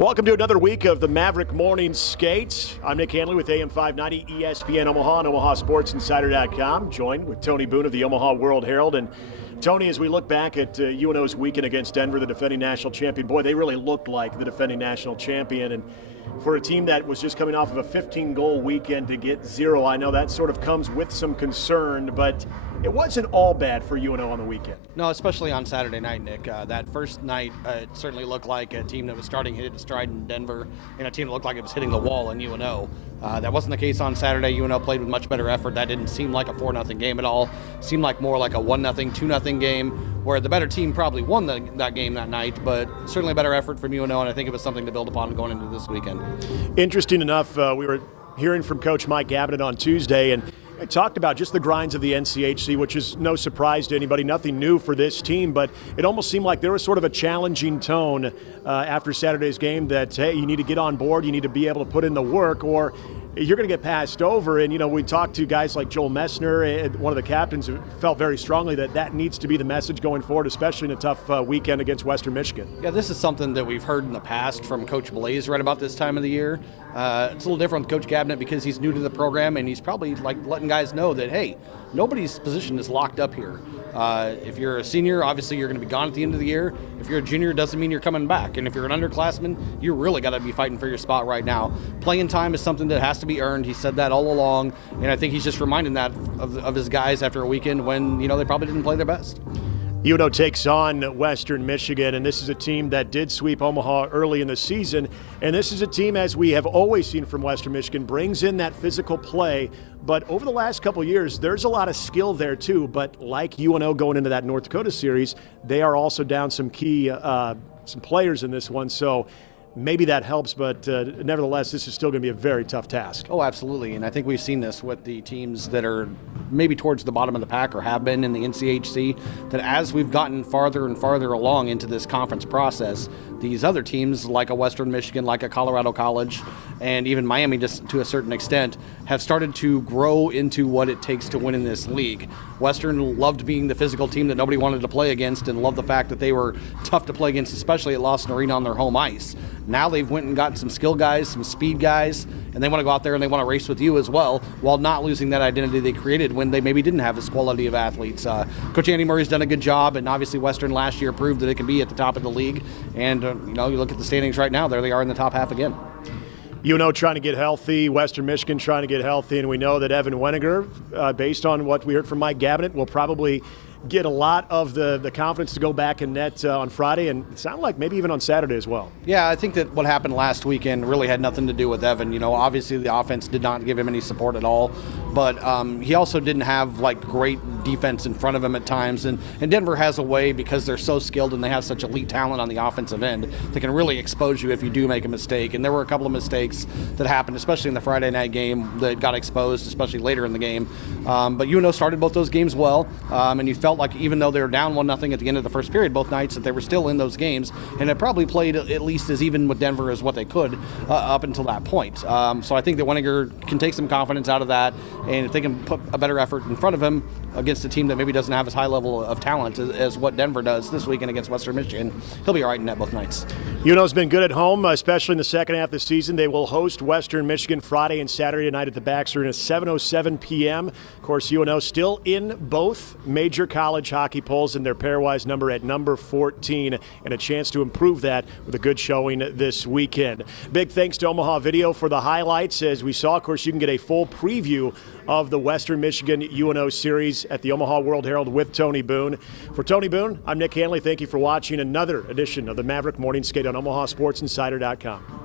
Welcome to another week of the Maverick Morning Skate. I'm Nick Hanley with AM 590 ESPN Omaha and OmahaSportsInsider.com, joined with Tony Boone of the Omaha World Herald. And Tony, as we look back at UNO's weekend against Denver, the defending national champion, boy, they really looked like the defending national champion. And for a team that was just coming off of a 15-goal weekend to get zero, I know that sort of comes with some concern, but it wasn't all bad for UNO on the weekend. No, especially on Saturday night, Nick. That first night, it certainly looked like a team that was starting to hit its stride in Denver and a team that looked like it was hitting the wall in UNO. That wasn't the case on Saturday. UNO played with much better effort. That didn't seem like a 4-0 game at all. It seemed like more like a 1-0, 2-0 game, where the better team probably won that game that night, but certainly a better effort from UNO, and I think it was something to build upon going into this weekend. Interesting enough, we were hearing from Coach Mike Gabinet on Tuesday, and I talked about just the grinds of the NCHC, which is no surprise to anybody, nothing new for this team, but it almost seemed like there was sort of a challenging tone after Saturday's game that, hey, you need to get on board, you need to be able to put in the work, or you're going to get passed over. And, you know, we talked to guys like Joel Messner, one of the captains, who felt very strongly that that needs to be the message going forward, especially in a tough weekend against Western Michigan. Yeah, this is something that we've heard in the past from Coach Blaze right about this time of the year. It's a little different with Coach Gabinet because he's new to the program, and he's probably like letting guys know that, hey, nobody's position is locked up here. If you're a senior, obviously you're going to be gone at the end of the year. If you're a junior, it doesn't mean you're coming back. And if you're an underclassman, you really got to be fighting for your spot right now. Playing time is something that has to be earned. He said that all along, and I think he's just reminding that of his guys after a weekend when, you know, they probably didn't play their best. UNO takes on Western Michigan, and this is a team that did sweep Omaha early in the season. And this is a team, as we have always seen from Western Michigan, brings in that physical play. But over the last couple of years, there's a lot of skill there too. But like UNO going into that North Dakota series, they are also down some key some players in this one. So maybe that helps, but nevertheless, this is still going to be a very tough task. Oh, absolutely, and I think we've seen this with the teams that are maybe towards the bottom of the pack or have been in the NCHC, that as we've gotten farther and farther along into this conference process, these other teams like a Western Michigan, like a Colorado College, and even Miami just to a certain extent, have started to grow into what it takes to win in this league. Western loved being the physical team that nobody wanted to play against and loved the fact that they were tough to play against, especially at Lawson Arena on their home ice. Now they've went and gotten some skill guys, some speed guys, and they want to go out there and they want to race with you as well, while not losing that identity they created when they maybe didn't have this quality of athletes. Coach Andy Murray's done a good job, and obviously Western last year proved that it can be at the top of the league. And you know, you look at the standings right now; there they are in the top half again. UNO trying to get healthy, Western Michigan trying to get healthy, and we know that Evan Winokur, based on what we heard from Mike Gabinet, will probably get a lot of the confidence to go back and net on Friday, and it sounded like maybe even on Saturday as well. Yeah, I think that what happened last weekend really had nothing to do with Evan. You know, obviously the offense did not give him any support at all, but he also didn't have like great defense in front of him at times, and Denver has a way, because they're so skilled and they have such elite talent on the offensive end, they can really expose you if you do make a mistake, and there were a couple of mistakes that happened, especially in the Friday night game, that got exposed, especially later in the game. But UNO started both those games well, and you felt like even though they were down 1-0 at the end of the first period both nights, that they were still in those games, and it probably played at least as even with Denver as what they could up until that point. So I think that Winokur can take some confidence out of that, and if they can put a better effort in front of him against a team that maybe doesn't have as high level of talent as what Denver does this weekend against Western Michigan, he'll be all right in net both nights. UNO's been good at home, especially in the second half of the season. They will host Western Michigan Friday and Saturday night at the Baxter Arena, 7:07 p.m. Of course, UNO still in both major college hockey polls in their pairwise number at number 14, and a chance to improve that with a good showing this weekend. Big thanks to Omaha Video for the highlights. As we saw, of course, you can get a full preview of the Western Michigan UNO series at the Omaha World Herald with Tony Boone. For Tony Boone, I'm Nick Hanley. Thank you for watching another edition of the Maverick Morning Skate on OmahaSportsInsider.com.